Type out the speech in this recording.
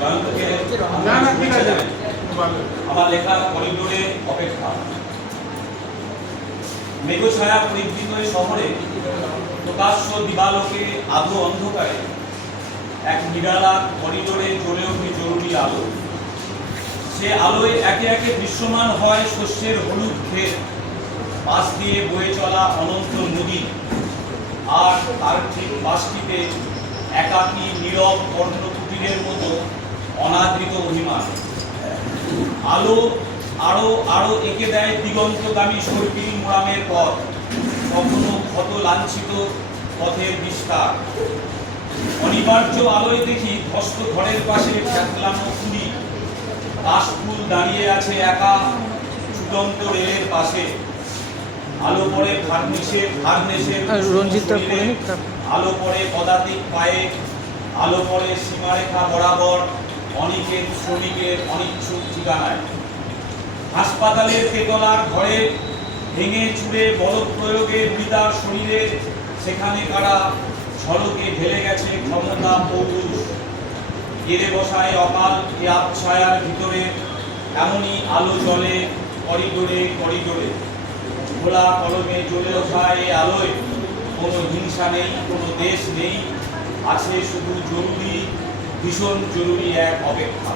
জয়ন্তকে আমার লেখা করিডোরে অপেক্ষা। মেঘছায়া পরিবৃত শহরে প্রকাশ্য দিবালোকে আধো অন্ধকারে এক নিরালা করিডোরে জ্বলে ওঠে জরুরি আলো। সে আলোয় একে একে দৃশ্যমান হয় শস্যের হলুদ ক্ষেত, পাশ দিয়ে বয়ে চলা অনন্ত নদী, আর তার ঠিক পাশটিতে একাকী নীরব কর্ণকুটিরের মতো অনাদৃত অভিমান। আলো আরো আরো এঁকে দেয় দিগন্তগামী সর্পিল মোড়ামের পথ, কখনো ক্ষত লাঞ্ছিত পথের বিস্তার। অনিবার্য আলোয় দেখি ধস্ত ঘরের পাশে ফ্যাতলানো কুড়ি কাশফুল দাঁড়িয়ে আছে একা চূড়ন্ত রেলের পাশে। আলো পড়ে ফার্নিশের আলো পড়ে পদাতিক পায়ে, আলো পড়ে সীমারেখা বরাবর অনিকেত শ্রমিকের অনিচ্ছুক ঠিকানায়। হাসপাতালের তেতলার ঘরে ভেঙে চুড়ে বল প্রয়োগে মৃতার শরীরে সেখানে কারা ঝলকে ঢেলে গেছে ক্ষমতা পৌরুষ। গেড়ে বসায় অকাল এ আবছায়ার ভিতরে এমনই আলো জ্বলে করিডোরে করিডোরে। খোলা কলমে জ্বলে ওঠা এ আলোয় কোনো হিংসা নেই, কোনো দেশ নেই, আছে শুধু জরুরি, ভীষণ জরুরি এক অপেক্ষা।